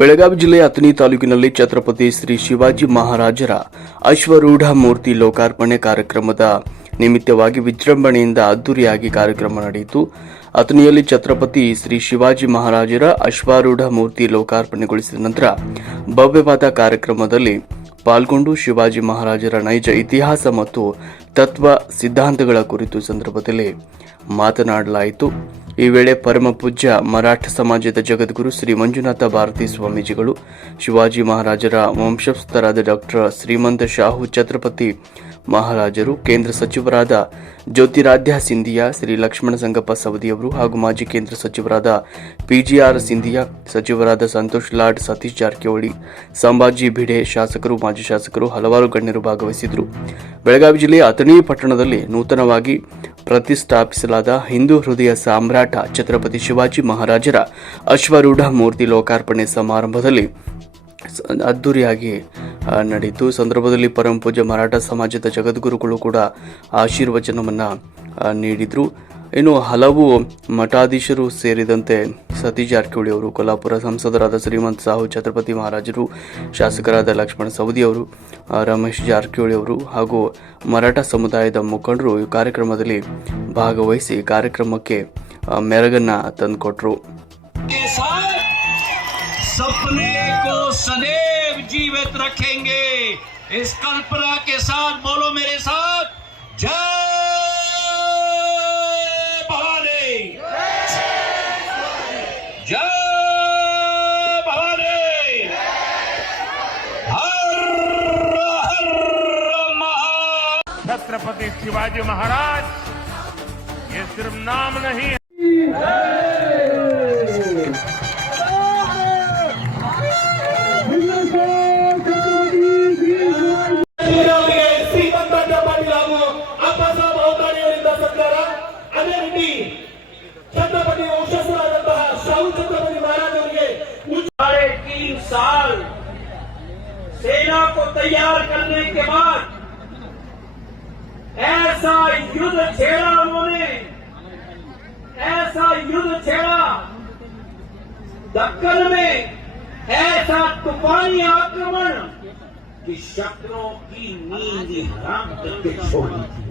ಬೆಳಗಾವಿ ಜಿಲ್ಲೆಯ ಅಥಣಿ ತಾಲೂಕಿನಲ್ಲಿ ಛತ್ರಪತಿ ಶ್ರೀ ಶಿವಾಜಿ ಮಹಾರಾಜರ ಅಶ್ವಾರೂಢ ಮೂರ್ತಿ ಲೋಕಾರ್ಪಣೆ ಕಾರ್ಯಕ್ರಮದ ನಿಮಿತ್ತವಾಗಿ ವಿಜೃಂಭಣೆಯಿಂದ ಅದ್ದೂರಿಯಾಗಿ ಕಾರ್ಯಕ್ರಮ ನಡೆಯಿತು. ಅಥಣಿಯಲ್ಲಿ ಛತ್ರಪತಿ ಶ್ರೀ ಶಿವಾಜಿ ಮಹಾರಾಜರ ಅಶ್ವಾರೂಢ ಮೂರ್ತಿ ಲೋಕಾರ್ಪಣೆಗೊಳಿಸಿದ ನಂತರ ಭವ್ಯವಾದ ಕಾರ್ಯಕ್ರಮದಲ್ಲಿ ಪಾಲ್ಗೊಂಡು ಶಿವಾಜಿ ಮಹಾರಾಜರ ನೈಜ ಇತಿಹಾಸ ಮತ್ತು ತತ್ವ ಸಿದ್ಧಾಂತಗಳ ಕುರಿತು ಸಂದರ್ಭದಲ್ಲಿ ಮಾತನಾಡಲಾಯಿತು. ಈ ವೇಳೆ ಪರಮ ಪೂಜ್ಯ ಮರಾಠ ಸಮಾಜದ ಜಗದ್ಗುರು ಶ್ರೀ ಮಂಜುನಾಥ ಭಾರತಿ ಸ್ವಾಮೀಜಿಗಳು, ಶಿವಾಜಿ ಮಹಾರಾಜರ ವಂಶಸ್ಥರಾದ ಡಾಕ್ಟರ್ ಶ್ರೀಮಂತ ಶಾಹು ಛತ್ರಪತಿ ಮಹಾರಾಜರು, ಕೇಂದ್ರ ಸಚಿವರಾದ ಜ್ಯೋತಿರಾಧ್ಯ ಸಿಂಧಿಯಾ, ಶ್ರೀ ಲಕ್ಷ್ಮಣ ಸಂಗಪ್ಪ ಸವದಿಯವರು ಹಾಗೂ ಮಾಜಿ ಕೇಂದ್ರ ಸಚಿವರಾದ ಪಿಜಿಆರ್ ಸಿಂಧಿಯಾ, ಸಚಿವರಾದ ಸಂತೋಷ್ ಲಾಡ್, ಸತೀಶ್ ಜಾರಕಿಹೊಳಿ, ಸಂಭಾಜಿ ಭಿಡೆ, ಶಾಸಕರು, ಮಾಜಿ ಶಾಸಕರು, ಹಲವಾರು ಗಣ್ಯರು ಭಾಗವಹಿಸಿದರು. ಬೆಳಗಾವಿ ಜಿಲ್ಲೆಯ ಅಥಣಿ ಪಟ್ಟಣದಲ್ಲಿ ನೂತನವಾಗಿ ಪ್ರತಿಷ್ಠಾಪಿಸಲಾದ ಹಿಂದೂ ಹೃದಯ ಸಾಮ್ರಾಟ ಛತ್ರಪತಿ ಶಿವಾಜಿ ಮಹಾರಾಜರ ಅಶ್ವಾರೂಢ ಮೂರ್ತಿ ಲೋಕಾರ್ಪಣೆ ಸಮಾರಂಭದಲ್ಲಿ ಅದ್ದೂರಿಯಾಗಿ ನಡೆಯಿತು. ಸಂದರ್ಭದಲ್ಲಿ ಪರಮ ಪೂಜ್ಯ ಮರಾಠ ಸಮಾಜದ ಜಗದ್ಗುರುಗಳು ಕೂಡ ಆಶೀರ್ವಚನವನ್ನು ನೀಡಿದರು. ಇನ್ನು ಹಲವು ಮಠಾಧೀಶರು ಸೇರಿದಂತೆ ಸತೀಶ್ ಜಾರಕಿಹೊಳಿ ಅವರು, ಕೊಲ್ಹಾಪುರ ಸಂಸದರಾದ ಶ್ರೀಮಂತ ಸಾಹು ಛತ್ರಪತಿ ಮಹಾರಾಜರು, ಶಾಸಕರಾದ ಲಕ್ಷ್ಮಣ ಸವದಿ ಅವರು, ರಮೇಶ್ ಜಾರಕಿಹೊಳಿ ಅವರು ಹಾಗೂ ಮರಾಠ ಸಮುದಾಯದ ಮುಖಂಡರು ಈ ಕಾರ್ಯಕ್ರಮದಲ್ಲಿ ಭಾಗವಹಿಸಿ ಕಾರ್ಯಕ್ರಮಕ್ಕೆ ಮೆರಗನ್ನ ತಂದುಕೊಟ್ರು. सपने को सदैव जीवित रखेंगे। इस कल्पना के साथ बोलो मेरे साथ, जय भवानी, जय भवानी, हर हर महादेव। छत्रपति शिवाजी महाराज ये सिर्फ नाम नहीं है, छत्रपति वंशस्थराದಂತಹ ಶಾಹು छत्रपति महाराज ಅವರಿಗೆ 3.5 साल सेना को तैयार करने के बाद ऐसा युद्ध छेड़ा उन्होंने, ऐसा युद्ध छेड़ा दक्कन में, ऐसा तूफानी आक्रमण कि शत्रुओं की नींद हराम करके छोड़ दी थी।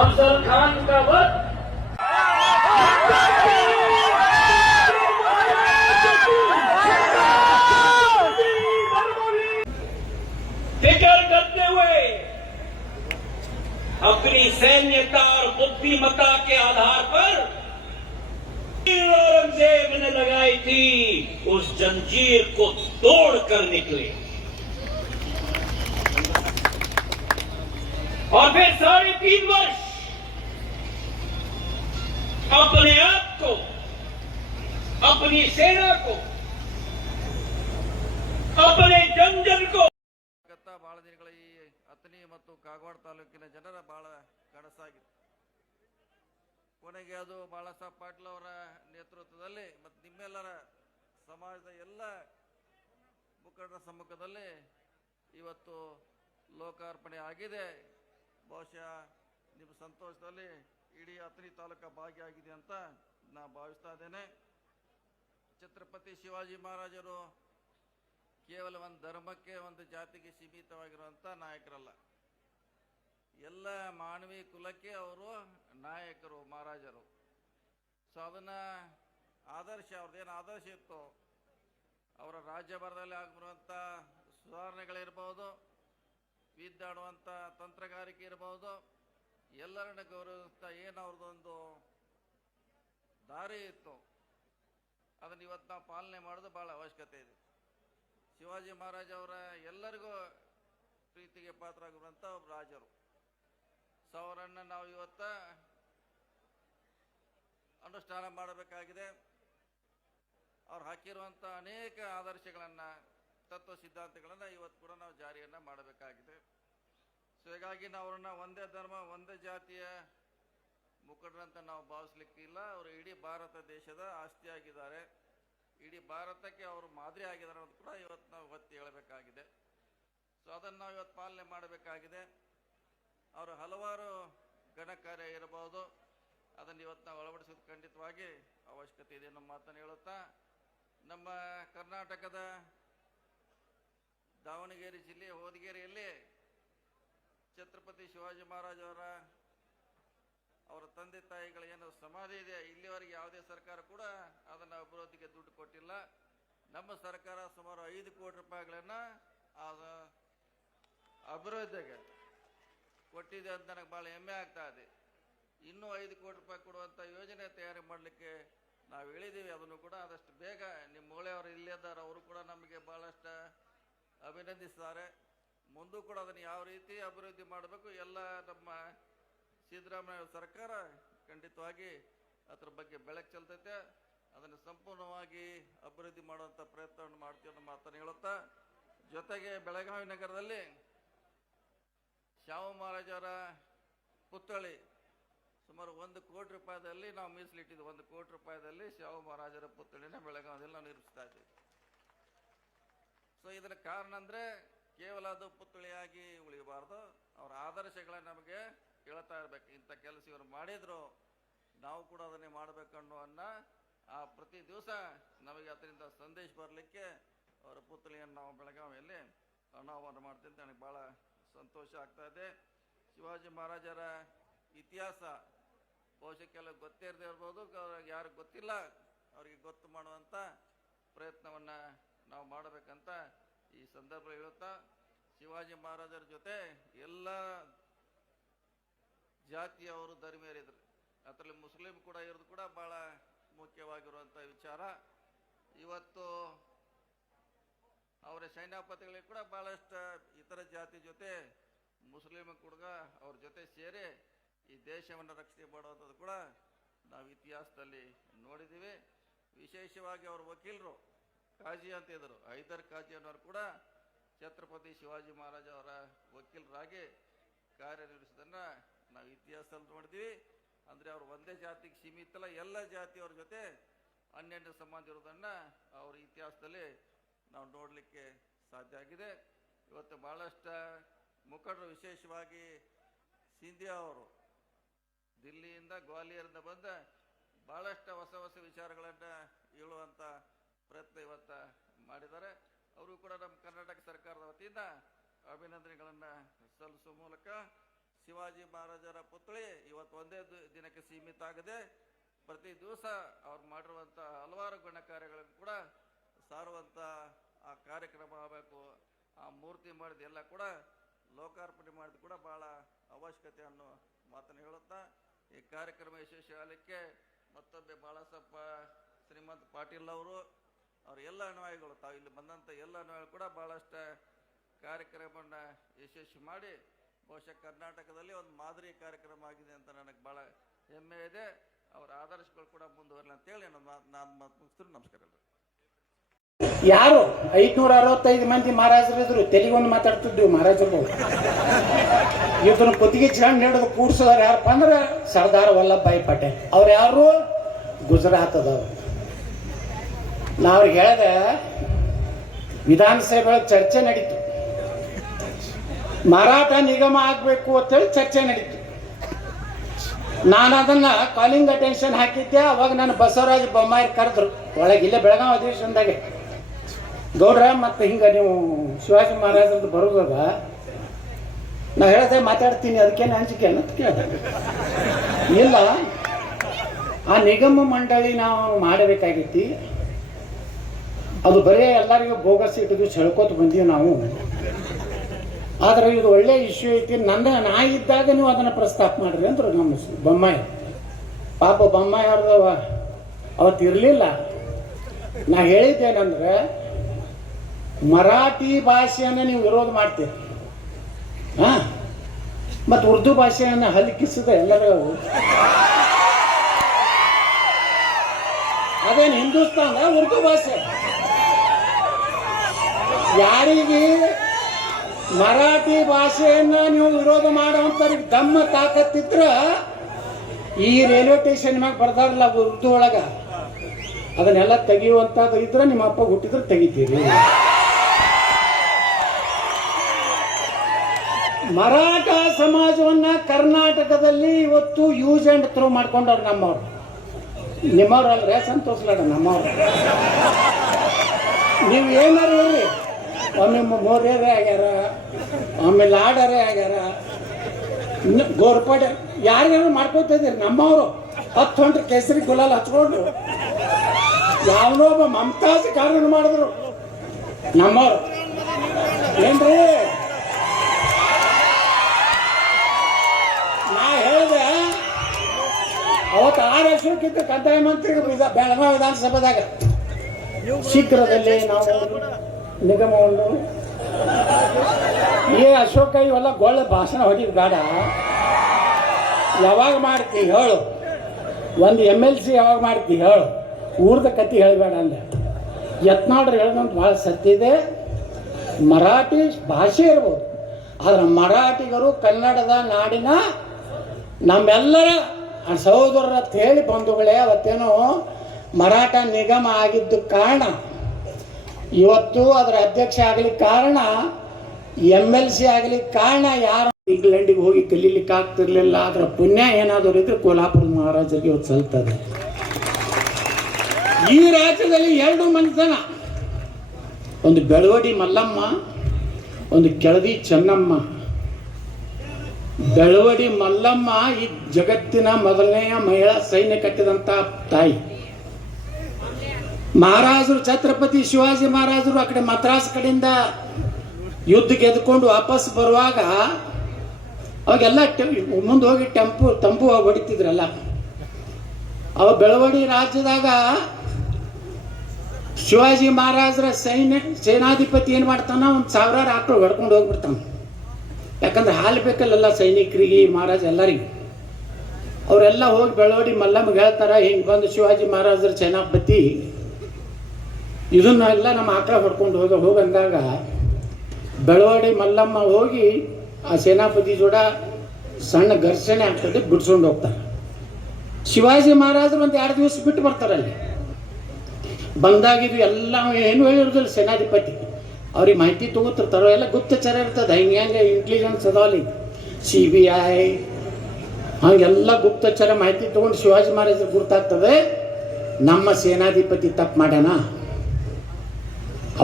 अफजल खान का वक्त फिक्र करते हुए अपनी सैन्यता और बुद्धिमत्ता के आधार पर औरंगजेब ने लगाई थी, उस जंजीर को तोड़कर निकले और फिर 3.5 वर्ष अपने आप को, अपनी सेना को, अपने जन को ಬಹಳ ದಿನಗಳ ಈ ಅಥಣಿ ಮತ್ತು ಕಾಗವಾಡ ತಾಲೂಕಿನ ಜನರ ಬಹಳ ಕನಸಾಗಿದೆ. ಕೊನೆಗೆ ಅದು ಬಾಳಾಸಾಹೇಬ್ ಪಾಟೀಲ್ ಅವರ ನೇತೃತ್ವದಲ್ಲಿ ಮತ್ತು ನಿಮ್ಮೆಲ್ಲರ ಸಮಾಜದ ಎಲ್ಲ ಮುಖಂಡರ ಸಮ್ಮುಖದಲ್ಲಿ ಇವತ್ತು ಲೋಕಾರ್ಪಣೆ ಆಗಿದೆ. ಬಹುಶಃ ನಿಮ್ಮ ಸಂತೋಷದಲ್ಲಿ ಇಡೀ ಅಥಣಿ ತಾಲೂಕು ಭಾಗಿಯಾಗಿದೆ ಅಂತ ನಾ ಭಾವಿಸ್ತಾ ಇದ್ದೇನೆ. ಛತ್ರಪತಿ ಶಿವಾಜಿ ಮಹಾರಾಜರು ಕೇವಲ ಒಂದು ಧರ್ಮಕ್ಕೆ, ಒಂದು ಜಾತಿಗೆ ಸೀಮಿತವಾಗಿರುವಂಥ ನಾಯಕರಲ್ಲ, ಎಲ್ಲ ಮಾನವೀಯ ಕುಲಕ್ಕೆ ಅವರು ನಾಯಕರು, ಮಹಾರಾಜರು. ಸೊ ಅದನ್ನು ಆದರ್ಶ, ಅವ್ರದ್ದೇನು ಆದರ್ಶ ಇತ್ತು, ಅವರ ರಾಜ್ಯಭರದಲ್ಲಿ ಆಗಿರುವಂಥ ಸುಧಾರಣೆಗಳಿರ್ಬೋದು, ವಿದ್ದಾಡುವಂಥ ತಂತ್ರಗಾರಿಕೆ ಇರ್ಬೋದು, ಎಲ್ಲರನ್ನ ಗೌರವಿಸ್ತಾ ಏನು ಅವ್ರದ್ದೊಂದು ದಾರಿ ಇತ್ತು, ಅದನ್ನು ಇವತ್ತು ನಾವು ಪಾಲನೆ ಮಾಡೋದು ಭಾಳ ಅವಶ್ಯಕತೆ ಇದೆ. ಶಿವಾಜಿ ಮಹಾರಾಜ್ ಅವರ ಎಲ್ಲರಿಗೂ ಪ್ರೀತಿಗೆ ಪಾತ್ರರಾಗಿರುವಂಥ ಒಬ್ಬ ರಾಜರು. ಸೊ ಅವರನ್ನು ನಾವು ಇವತ್ತು ಅನುಷ್ಠಾನ ಮಾಡಬೇಕಾಗಿದೆ. ಅವ್ರು ಹಾಕಿರುವಂಥ ಅನೇಕ ಆದರ್ಶಗಳನ್ನು, ತತ್ವ ಸಿದ್ಧಾಂತಗಳನ್ನು ಇವತ್ತು ಕೂಡ ನಾವು ಜಾರಿಯನ್ನು ಮಾಡಬೇಕಾಗಿದೆ. ಸೊ ಹೀಗಾಗಿ ನಾವು ಅವ್ರನ್ನ ಒಂದೇ ಧರ್ಮ, ಒಂದೇ ಜಾತಿಯ ಮುಖಂಡರಂತ ನಾವು ಭಾವಿಸ್ಲಿಕ್ಕಿಲ್ಲ. ಅವರು ಇಡೀ ಭಾರತ ದೇಶದ ಆಸ್ತಿಯಾಗಿದ್ದಾರೆ, ಇಡೀ ಭಾರತಕ್ಕೆ ಅವರು ಮಾದರಿ ಆಗಿದ್ದಾರೆ ಅಂತ ಕೂಡ ಇವತ್ತು ನಾವು ಒತ್ತಿ ಹೇಳಬೇಕಾಗಿದೆ. ಸೊ ಅದನ್ನು ನಾವು ಇವತ್ತು ಪಾಲನೆ ಮಾಡಬೇಕಾಗಿದೆ. ಅವರು ಹಲವಾರು ಗಣ ಕಾರ್ಯ ಇರಬಹುದು, ಅದನ್ನು ಇವತ್ತು ನಾವು ಅಳವಡಿಸೋದು ಖಂಡಿತವಾಗಿ ಅವಶ್ಯಕತೆ ಇದೆ ಅನ್ನೋ ಮಾತನ್ನು ಹೇಳುತ್ತಾ, ನಮ್ಮ ಕರ್ನಾಟಕದ ದಾವಣಗೆರೆ ಜಿಲ್ಲೆ ಹೊದಿಗೆರೆಯಲ್ಲಿ ಛತ್ರಪತಿ ಶಿವಾಜಿ ಮಹಾರಾಜ್ ಅವರ ತಂದೆ ತಾಯಿಗಳ ಏನು ಸಮಾಧಿ ಇದೆ, ಇಲ್ಲಿವರೆಗೆ ಯಾವುದೇ ಸರ್ಕಾರ ಕೂಡ ಅದನ್ನು ಅಭಿವೃದ್ಧಿಗೆ ದುಡ್ಡು ಕೊಟ್ಟಿಲ್ಲ. ನಮ್ಮ ಸರ್ಕಾರ ಸುಮಾರು 5 ಕೋಟಿ ರೂಪಾಯಿಗಳನ್ನು ಅಭಿವೃದ್ಧಿಗೆ ಕೊಟ್ಟಿದೆ ಅಂತ ನನಗೆ ಭಾಳ ಹೆಮ್ಮೆ ಆಗ್ತಾ ಇದೆ. ಇನ್ನೂ 5 ಕೋಟಿ ರೂಪಾಯಿ ಕೊಡುವಂಥ ಯೋಜನೆ ತಯಾರಿ ಮಾಡಲಿಕ್ಕೆ ನಾವು ಹೇಳಿದ್ದೀವಿ. ಅದನ್ನು ಕೂಡ ಆದಷ್ಟು ಬೇಗ ನಿಮ್ಮ ಮೂಳೆಯವರು ಇಲ್ಲಿದ್ದಾರೆ, ಅವರು ಕೂಡ ನಮಗೆ ಭಾಳಷ್ಟು ಅಭಿನಂದಿಸಿದ್ದಾರೆ. ಮುಂದೂ ಕೂಡ ಅದನ್ನು ಯಾವ ರೀತಿ ಅಭಿವೃದ್ಧಿ ಮಾಡಬೇಕು ಎಲ್ಲ ನಮ್ಮ ಸಿದ್ದರಾಮಯ್ಯ ಸರ್ಕಾರ ಖಂಡಿತವಾಗಿ ಅದರ ಬಗ್ಗೆ ಬೆಳಕು ಚೆಲ್ತೈತೆ. ಅದನ್ನು ಸಂಪೂರ್ಣವಾಗಿ ಅಭಿವೃದ್ಧಿ ಮಾಡುವಂಥ ಪ್ರಯತ್ನವನ್ನು ಮಾಡ್ತೀವಿ ಅನ್ನೋ ಮಾತನ್ನು ಹೇಳುತ್ತಾ, ಜೊತೆಗೆ ಬೆಳಗಾವಿ ನಗರದಲ್ಲಿ ಶಾಹು ಮಹಾರಾಜರ ಪುತ್ಥಳಿ ಸುಮಾರು 1 ಕೋಟಿ ರೂಪಾಯಿದಲ್ಲಿ ನಾವು ಮೀಸಲಿಟ್ಟಿದ್ದು. 1 ಕೋಟಿ ರೂಪಾಯಿದಲ್ಲಿ ಶಾಹು ಮಹಾರಾಜರ ಪುತ್ಥಳಿನ ಬೆಳಗಾವಿಯಲ್ಲಿ ನಾವು ನಿರ್ಮಿಸ್ತಾ ಇದ್ದೀವಿ. ಸೊ ಇದರ ಕಾರಣ ಅಂದರೆ ಕೇವಲ ಅದು ಪುತ್ಥಳಿಯಾಗಿ ಉಳಿಯಬಾರ್ದು, ಅವರ ಆದರ್ಶಗಳನ್ನ ನಮಗೆ ಹೇಳ್ತಾ ಇರಬೇಕು. ಇಂಥ ಕೆಲಸ ಇವರು ಮಾಡಿದ್ರು, ನಾವು ಕೂಡ ಅದನ್ನೇ ಮಾಡಬೇಕನ್ನುವನ್ನ ಪ್ರತಿ ದಿವಸ ನಮಗೆ ಅದರಿಂದ ಸಂದೇಶ ಬರಲಿಕ್ಕೆ ಅವರ ಪುತ್ಥಳಿಯನ್ನು ನಾವು ಬೆಳಗಾವಿಯಲ್ಲಿ ಅನಾವರಣ ಮಾಡ್ತೀವಿ ಅಂತ ನನಗೆ ಭಾಳ ಸಂತೋಷ ಆಗ್ತಾ ಇದೆ. ಶಿವಾಜಿ ಮಹಾರಾಜರ ಇತಿಹಾಸ ಬಹುಶಃ ಕೆಲವು ಗೊತ್ತೇ ಇರದೇ ಇರ್ಬೋದು, ಯಾರು ಗೊತ್ತಿಲ್ಲ ಅವರಿಗೆ ಗೊತ್ತು ಮಾಡುವಂಥ ಪ್ರಯತ್ನವನ್ನು ನಾವು ಮಾಡಬೇಕಂತ ಈ ಸಂದರ್ಭದಲ್ಲಿ ಹೇಳುತ್ತಾ, ಶಿವಾಜಿ ಮಹಾರಾಜರ ಜೊತೆ ಎಲ್ಲ ಜಾತಿಯವರು ಧರ್ಮೀಯರಿದ್ರು, ಅದರಲ್ಲಿ ಮುಸ್ಲಿಂ ಕೂಡ ಇರೋದು ಕೂಡ ಭಾಳ ಮುಖ್ಯವಾಗಿರುವಂಥ ವಿಚಾರ. ಇವತ್ತು ಅವರ ಸೈನ್ಯಾಪತಿಗಳಿಗೆ ಕೂಡ ಭಾಳಷ್ಟು ಇತರ ಜಾತಿ ಜೊತೆ ಮುಸ್ಲಿಮ್ ಕೂಡ ಅವ್ರ ಜೊತೆ ಸೇರಿ ಈ ದೇಶವನ್ನು ರಕ್ಷಣೆ ಮಾಡುವಂಥದ್ದು ಕೂಡ ನಾವು ಇತಿಹಾಸದಲ್ಲಿ ನೋಡಿದ್ದೀವಿ. ವಿಶೇಷವಾಗಿ ಅವ್ರ ವಕೀಲರು ಕಾಜಿ ಅಂತ ಇದ್ದರು, ಹೈದರ್ ಕಾಜಿ ಅನ್ನೋರು ಕೂಡ ಛತ್ರಪತಿ ಶಿವಾಜಿ ಮಹಾರಾಜ ಅವರ ವಕೀಲರಾಗಿ ಕಾರ್ಯನಿರ್ವಹಿಸೋದನ್ನು ನಾವು ಇತಿಹಾಸದಲ್ಲಿ ನೋಡಿದ್ವಿ. ಅಂದರೆ ಅವ್ರು ಒಂದೇ ಜಾತಿಗೆ ಸೀಮಿತ ಅಲ್ಲ, ಎಲ್ಲ ಜಾತಿಯವ್ರ ಜೊತೆ ಅನ್ಯೋನ್ಯ ಸಂಬಂಧ ಇರೋದನ್ನು ಅವ್ರ ಇತಿಹಾಸದಲ್ಲಿ ನಾವು ನೋಡಲಿಕ್ಕೆ ಸಾಧ್ಯ ಆಗಿದೆ. ಇವತ್ತು ಭಾಳಷ್ಟು ಮುಖಂಡರು, ವಿಶೇಷವಾಗಿ ಸಿಂಧಿಯಾ ಅವರು ದಿಲ್ಲಿಯಿಂದ ಗ್ವಾಲಿಯರಿಂದ ಬಂದ ಭಾಳಷ್ಟು ಹೊಸ ಹೊಸ ವಿಚಾರಗಳನ್ನು ಹೇಳುವಂಥ ಪ್ರಯತ್ನ ಇವತ್ತು ಮಾಡಿದ್ದಾರೆ. ಅವರು ಕೂಡ ನಮ್ಮ ಕರ್ನಾಟಕ ಸರ್ಕಾರದ ವತಿಯಿಂದ ಅಭಿನಂದನೆಗಳನ್ನು ಸಲ್ಲಿಸುವ ಮೂಲಕ ಶಿವಾಜಿ ಮಹಾರಾಜರ ಪುತ್ಥಳಿ ಇವತ್ತು ಒಂದೇ ದಿನಕ್ಕೆ ಸೀಮಿತ ಆಗದೆ ಪ್ರತಿ ದಿವಸ ಅವ್ರು ಮಾಡಿರುವಂಥ ಹಲವಾರು ಗಣಕಾರ್ಯಗಳನ್ನು ಕೂಡ ಸಾರುವಂಥ ಆ ಕಾರ್ಯಕ್ರಮ ಆಗಬೇಕು. ಆ ಮೂರ್ತಿ ಮಾಡಿದ ಎಲ್ಲ ಕೂಡ ಲೋಕಾರ್ಪಣೆ ಮಾಡಿದ ಕೂಡ ಭಾಳ ಅವಶ್ಯಕತೆ ಅನ್ನೋ ಮಾತನ್ನು ಹೇಳುತ್ತಾ, ಈ ಕಾರ್ಯಕ್ರಮ ಯಶಸ್ವಿ ಆಗಲಿಕ್ಕೆ ಮತ್ತೊಮ್ಮೆ ಬಾಳಸಪ್ಪ ಶ್ರೀಮಂತ್ ಪಾಟೀಲ್ ಅವರು, ಅವ್ರ ಎಲ್ಲ ಅನ್ವಯಗಳು, ತಾವು ಇಲ್ಲಿ ಬಂದಂಥ ಎಲ್ಲ ಅನ್ವಯಗಳು ಕೂಡ ಭಾಳಷ್ಟು ಕಾರ್ಯಕ್ರಮವನ್ನು ಯಶಸ್ವಿ ಮಾಡಿ ಬಹುಶಃ ಕರ್ನಾಟಕದಲ್ಲಿ ಒಂದು ಮಾದರಿ ಕಾರ್ಯಕ್ರಮ ಆಗಿದೆ ಅಂತ ನನಗೆ ಭಾಳ ಹೆಮ್ಮೆ ಇದೆ. ಅವರ ಆದರ್ಶಗಳು ಕೂಡ ಮುಂದುವರಲಿ ಅಂತೇಳಿ ನಾನು ಮುಗಿಸ್ತೀನಿ. ನಮಸ್ಕಾರ. ಯಾರು 565 ಮಂದಿ ಮಹಾರಾಜರಿದ್ರು, ತೆಲಿಗೊಂದು ಮಾತಾಡ್ತಿದ್ವಿ ಮಹಾರಾಜರು. ಇದನ್ನು ಕುತ್ತಿಗೆ ಚಂಡ್ ಹಿಡಿದು ಕೂಡ್ಸೋರು ಯಾರಪ್ಪ ಅಂದ್ರೆ ಸರ್ದಾರ್ ವಲ್ಲಭಭಾಯಿ ಪಟೇಲ್. ಅವ್ರು ಯಾರು? ಗುಜರಾತ್ ಅದವ್ರು. ಅವ್ರಿಗೆ ಹೇಳಿದೆ, ವಿಧಾನಸಭೆ ಚರ್ಚೆ ನಡೀತು, ಮರಾಠ ನಿಗಮ ಆಗಬೇಕು ಅಂತೇಳಿ ಚರ್ಚೆ ನಡೀತು. ನಾನು ಅದನ್ನ ಕಾಲಿಂಗ್ ಅಟೆನ್ಷನ್ ಹಾಕಿದ್ದೆ. ಅವಾಗ ನಾನು ಬಸವರಾಜ ಬೊಮ್ಮಾಯಿ ಕರೆದ್ರು ಒಳಗೆ, ಇಲ್ಲೇ ಬೆಳಗಾವಿ ಅಧಿವೇಶನದಾಗೆ, ಗೌಡ್ರ ಮತ್ತು ಹಿಂಗೆ ನೀವು ಶಿವಾಜಿ ಮಹಾರಾಜರದ್ದು ಬರೋದಾಗ ನಾ ಹೇಳ್ದೆ ಮಾತಾಡ್ತೀನಿ, ಅದಕ್ಕೇನು ಅಂಜಿಕೆ ಅನ್ನೋದು ಕೇಳಿದೆ. ಇಲ್ಲ, ಆ ನಿಗಮ ಮಂಡಳಿ ನಾವು ಮಾಡಬೇಕಾಗೈತಿ, ಅದು ಬರೀ ಎಲ್ಲರಿಗೂ ಬೋಗಸ್ ಇಟ್ಟಿದ್ದು ಹೇಳ್ಕೋತ ಬಂದೀವಿ ನಾವು. ಆದ್ರೆ ಇದು ಒಳ್ಳೆ ಇಶ್ಯೂ ಐತಿ, ನಾ ಇದ್ದಾಗ ನೀವು ಅದನ್ನು ಪ್ರಸ್ತಾಪ ಮಾಡ್ರಿ ಅಂದ್ರು ನಮ್ಮ ಬೊಮ್ಮಾಯಿ. ಪಾಪ ಬೊಮ್ಮಾಯಿ ಅವ್ರದ್ದು ಅವತ್ತು ಇರಲಿಲ್ಲ. ನಾ ಹೇಳಿದ್ದೇನೆಂದ್ರೆ, ಮರಾಠಿ ಭಾಷೆಯನ್ನು ನೀವು ವಿರೋಧ ಮಾಡ್ತೀರಿ, ಮತ್ತು ಉರ್ದು ಭಾಷೆಯನ್ನು ಹಲಿಕಿಸಿದ ಎಲ್ಲರೂ, ಅದೇನು ಹಿಂದೂಸ್ತಾನ ಉರ್ದು ಭಾಷೆ. ಯಾರಿಗೆ ಮರಾಠಿ ಭಾಷೆಯನ್ನ ನೀವು ವಿರೋಧ ಮಾಡುವಂಥವ್ರಿಗೆ ದಮ್ಮ ತಾಕತ್ತಿದ್ರ ಈ ರೈಲ್ವೆ ಸ್ಟೇಷನ್ ಮ್ಯಾಗ ಬರ್ದಾರಲ್ಲ ಉರ್ದು ಒಳಗ, ಅದನ್ನೆಲ್ಲ ತೆಗೆಯುವಂಥದ್ದು ಇದ್ರೆ ನಿಮ್ಮ ಅಪ್ಪ ಹುಟ್ಟಿದ್ರೆ ತೆಗಿತೀರಿ. ಮರಾಠ ಸಮಾಜವನ್ನ ಕರ್ನಾಟಕದಲ್ಲಿ ಇವತ್ತು ಯೂಸ್ ಅಂಡ್ ಥ್ರೋ ಮಾಡ್ಕೊಂಡವ್ರು ನಮ್ಮವ್ರು. ನಿಮ್ಮವ್ರಲ್ರೇ ಸಂತೋಷ್ ಲಡ ನಮ್ಮವ್ರು. ನೀವು ಏನಾರು ಹೇಳಿ, ಒಮ್ಮೆ ಮೋರ್ಯರೇ ಆಗ್ಯಾರ, ಒಮ್ಮೆ ಲಾಡರೇ ಆಗ್ಯಾರ, ಗೋರ್ಪಡೆ ಯಾರಿಗಾರು ಮಾಡ್ಕೋತಾ ಇದ್ದೀರಿ. ನಮ್ಮವರು 10 ಹೊಂಟ್ರೆ ಕೇಸರಿ ಗುಲಾಲ್ ಹಚ್ಕೊಂಡು ಯಾವನೋ ಒಬ್ಬ ಮಮತಾಜ್ ಕಾರಣ ಮಾಡಿದ್ರು ನಮ್ಮವ್ರು. ಏನ್ರಿ ನಾ ಹೇಳಿದೆ ಅವತ್ತು 6 ವರ್ಷಕ್ಕಿಂತ ಕಂದಾಯ ಮಂತ್ರಿ ಬೆಳಗಾವಿ ವಿಧಾನಸಭೆದಾಗ ಶೀಘ್ರದಲ್ಲಿ ನಾವು ನಿಗಮವನ್ನು ಅಶೋಕ ಇವೆಲ್ಲ ಗೊಳ್ಳೆ ಭಾಷಣ ಹೊಡಿದ್ ಬೇಡ. ಯಾವಾಗ ಮಾಡ್ತಿ ಹೇಳು, ಒಂದು MLC ಯಾವಾಗ ಮಾಡ್ತಿ ಹೇಳು, ಊರ್ದ ಕತ್ತಿ ಹೇಳಬೇಡ ಅಂದೆ. ಯತ್ನಾಡ್ರು ಹೇಳ್ದಂತ ಭಾಳ ಸತ್ಯ ಇದೆ. ಮರಾಠಿ ಭಾಷೆ ಇರ್ಬೋದು, ಆದ್ರೆ ಮರಾಠಿಗರು ಕನ್ನಡದ ನಾಡಿನ ನಮ್ಮೆಲ್ಲರ ಸಹೋದರರ ಅಂತ ಹೇಳಿ ಬಂಧುಗಳೇ. ಅವತ್ತೇನೋ ಮರಾಠ ನಿಗಮ ಆಗಿದ್ದು ಕಾರಣ ಇವತ್ತು ಅದರ ಅಧ್ಯಕ್ಷ ಆಗ್ಲಿಕ್ಕೆ ಕಾರಣ, MLC ಆಗ್ಲಿಕ್ಕೆ ಕಾರಣ ಯಾರು ಇಂಗ್ಲೆಂಡಿಗೆ ಹೋಗಿ ಕಲೀಲಿಕ್ಕೆ ಆಗ್ತಿರ್ಲಿಲ್ಲ. ಅದರ ಪುಣ್ಯ ಏನಾದರೂ ಇದ್ರೆ ಕೋಲ್ಹಾಪುರ ಮಹಾರಾಜರಿಗೆ ಇವತ್ತು ಸಲ್ತದೆ. ಈ ರಾಜ್ಯದಲ್ಲಿ 2 ಮಂದಿತನ, ಒಂದು ಬೆಳವಡಿ ಮಲ್ಲಮ್ಮ, ಒಂದು ಕೆಳದಿ ಚೆನ್ನಮ್ಮ. ಬೆಳವಡಿ ಮಲ್ಲಮ್ಮ ಈ ಜಗತ್ತಿನ ಮೊದಲನೆಯ ಮಹಿಳಾ ಸೈನ್ಯ ಕಟ್ಟಿದಂತ ತಾಯಿ. ಮಹಾರಾಜರು ಛತ್ರಪತಿ ಶಿವಾಜಿ ಮಹಾರಾಜರು ಆ ಕಡೆ ಮದ್ರಾಸ್ ಕಡೆಯಿಂದ ಯುದ್ಧ ಗೆದ್ಕೊಂಡು ವಾಪಸ್ ಬರುವಾಗ ಅವಾಗೆಲ್ಲ ಮುಂದೆ ಹೋಗಿ ತಂಪು ಹೊಡಿತಿದ್ರಲ್ಲ. ಅವ ಬೆಳವಡಿ ರಾಜ್ಯದಾಗ ಶಿವಾಜಿ ಮಹಾರಾಜರ ಸೇನಾಧಿಪತಿ ಏನ್ ಮಾಡ್ತಾನ, 1000 ಆಕಳು ಹೊಡ್ಕೊಂಡು ಹೋಗ್ಬಿಡ್ತಾನ. ಯಾಕಂದ್ರೆ ಹಾಲು ಬೇಕಲ್ಲ ಸೈನಿಕರಿಗೆ, ಮಹಾರಾಜ ಎಲ್ಲರಿಗೂ. ಅವರೆಲ್ಲ ಹೋಗಿ ಬೆಳವಡಿ ಮಲ್ಲಮ್ಮಗೆ ಹೇಳ್ತಾರ, ಹಿಂಗೆ ಬಂದು ಶಿವಾಜಿ ಮಹಾರಾಜರ ಸೇನಾಪತಿ ಇದನ್ನೆಲ್ಲ ನಮ್ಮ ಆಕಳ ಹೊಡ್ಕೊಂಡು ಹೋಗಂದಾಗ ಬೆಳವಡಿ ಮಲ್ಲಮ್ಮ ಹೋಗಿ ಆ ಸೇನಾಪತಿ ಜೋಡ ಸಣ್ಣ ಘರ್ಷಣೆ ಆಗ್ತದೆ, ಬಿಡ್ಸ್ಕೊಂಡು ಹೋಗ್ತಾರೆ. ಶಿವಾಜಿ ಮಹಾರಾಜರು 1-2 ದಿವಸ ಬಿಟ್ಟು ಬರ್ತಾರಲ್ಲಿ. ಬಂದಾಗಿದ್ದು ಎಲ್ಲ ಏನು ಹೇಳಿರೋದಿಲ್ಲ ಸೇನಾಧಿಪತಿ, ಅವ್ರಿಗೆ ಮಾಹಿತಿ ತಗೋತಿರ್ತಾರೋ, ಎಲ್ಲ ಗುಪ್ತಚರ ಇರ್ತದೆ. ಹಿಂಗೆ ಇಂಟೆಲಿಜೆನ್ಸ್ ಅದಾವಲ್ಲಿ, CBI ಹಾಗೆಲ್ಲ ಗುಪ್ತಚರ ಮಾಹಿತಿ ತಗೊಂಡು ಶಿವಾಜಿ ಮಹಾರಾಜರು ಗುರ್ತಾಗ್ತದೆ ನಮ್ಮ ಸೇನಾಧಿಪತಿ ತಪ್ಪು ಮಾಡ್ಯಾನ.